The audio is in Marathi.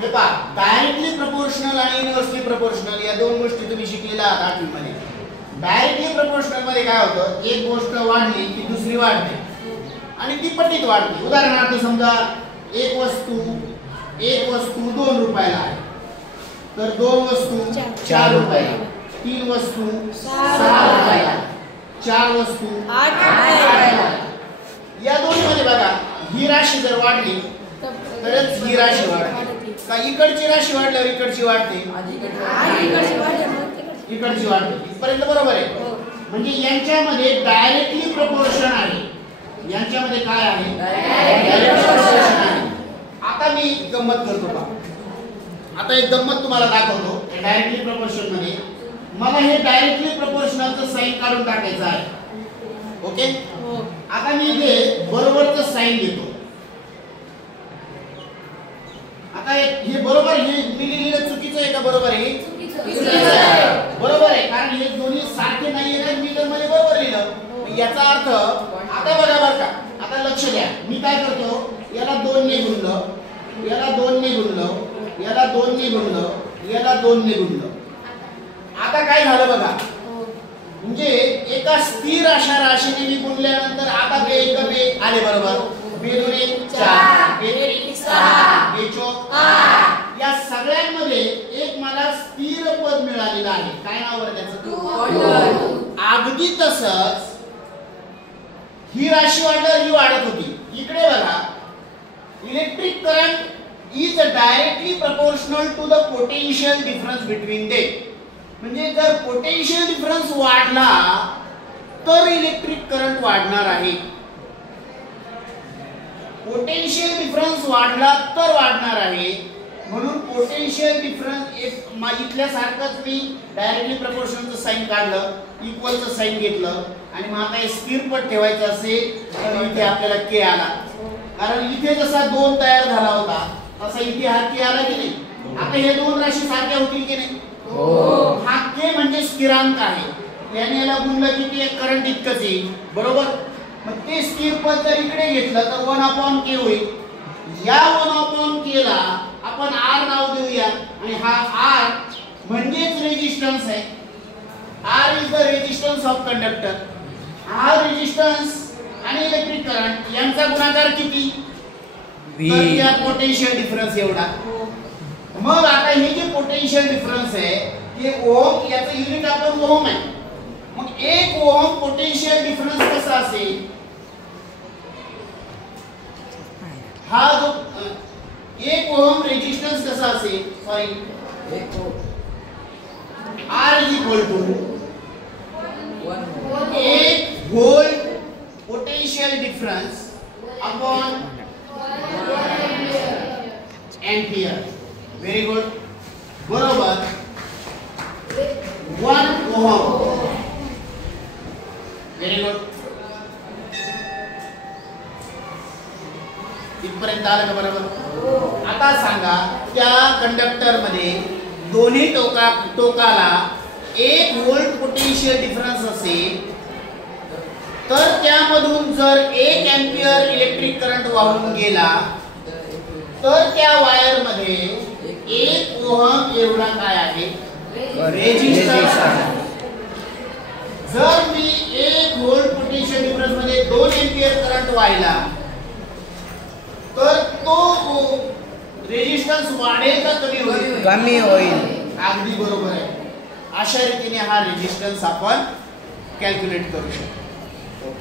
हे पहा, डायरेक्टली प्रोपोर्शनल आणि इनव्हर्सली प्रोपोर्शनल या दोन गोष्टी तुम्ही शिकलेला आहात 8वी मध्ये. डायरेक्टली प्रोपोर्शनल मध्ये काय होतं, एक गोष्ट वाढली की दुसरी वाढते आणि ती पटीत वाढते. उदाहरणार्थ समजा एक वस्तू 2 रुपयाला आहे, तर 2 वस्तू 4 रुपयाला, 3 वस्तू 6 रुपयाला, 4 वस्तू 8 रुपयाला. या दोन्हीमध्ये बघा, ही राशी जर वाढली तरच ही राशी वाढते का इकडची राशी वाढल्यावर इकडची वाढते, इकडची वाढते. इथपर्यंत बरोबर आहे. म्हणजे यांच्यामध्ये डायरेक्टली प्रोपोर्शन आहे. यांच्यामध्ये काय आहे, डायरेक्टली प्रोपोर्शन आहे. आता मी गंमत करतो पहा. आता एक गंमत तुम्हाला दाखवतो. डायरेक्टली प्रोपोर्शन मध्ये मला हे डायरेक्टली प्रोपोर्शनलचं साइन काढून टाकायचं आहे. ओके, आता मी इथे बरोबरचं साइन घेतो. आता हे बरोबर, हे मी लिहिलेलं चुकीचं आहे का बरोबर आहे? चुकीचं आहे. बरोबर आहे, कारण हे दोन्ही सारखे नाहीये ना. मी तर मध्ये बरोबर लिहिलं. याचा अर्थ आता बघा बरं का, आता लक्ष द्या. मी काय करतो, याला 2 ने गुणलं, याला 2 ने गुणलं, याला 2 ने गुणलं, याला 2 ने गुणलं. आता काय झालं बघा, म्हणजे एका स्थिर अशा राशीने मी गुणल्यानंतर आता बे एक बे आले बरोबर. बे 2 4, बे 3 6, बे 4 8. या सगळ्यांमध्ये एक मला स्थिर पद मिळालेलं आहे. काय नाव आहे त्याचं? अगदी तसंच ही राशी वाढल्यावर ही वाढत होती. इकडे बघा, electric current is directly proportional to the potential difference between them. म्हणजे जर पोटेन्शियल डिफरन्स वाढला तर इलेक्ट्रिक करंट वाढणार आहे. पोटेन्शियल डिफरन्स वाढला तर वाढणार आहे. म्हणून पोटेन्शियल डिफरन्स इथल्या सारखंच मी डायरेक्टली प्रोपोर्शनलचं साइन काढलं, इक्वलचं साइन घेतलं आणि मग आता हे स्थिर पद ठेवायचं असेल तर इथे आपल्याला के आला. कारण इथे जसा 2 तयार झाला होता तसा इथे हा के आला की नाही. आता हे दोन राशी सारख्या होतील की नाही? हा के म्हणजे स्थिरांक आहे. याने याला गुणलं की ते करंट इतकंच येईल बरोबर. मग ते स्थिर पद जर इकडे घेतलं तर 1/k होईल. या 1/k ला आपण R नाव देऊया आणि हा R म्हणजेच रेजिस्टन्स आहे. R is the resistance of conductor. हा रेजिस्टन्स आणि इलेक्ट्रिक करंट यांचा गुणाकार किती? तर त्या पोटेन्शियल डिफरन्स एवढा. मग आता हे जे पोटेन्शियल डिफरन्स आहे ते ओम, याचं युनिट आपण ओम आहे. मग 1 ओम पोटेन्शियल डिफरन्स कसा असेल, हा जो 1 ओम रेजिस्टन्स कसा असेल, sorry R is equal to 1 volt potential difference upon ampere. Very good. बरोबर 1 ओहम. Very good. इथपर्यंत आलं का बरोबर? आता सांगा, त्या कंडक्टर मध्ये दोन्ही टोकाला 1 व्होल्ट पोटेन्शियल डिफरन्स असेल तर त्यामधून जर 1 एम्पियर इलेक्ट्रिक करंट वाहून गेला तर त्या वायर मध्ये 1 ओहम एवढा काय आहे, रेजिस्टन्स आहे. जर मी 1 व्होल्ट पोटेन्शियल डिफरन्स मध्ये 2 एम्पियर करंट वाहिला तर तो रेजिस्टन्स वाढेल का कमी होईल? कमी होईल. अगदी बरोबर आहे. अशा रीतीने हा रेजिस्टन्स आपण कॅल्क्युलेट करू शकतो.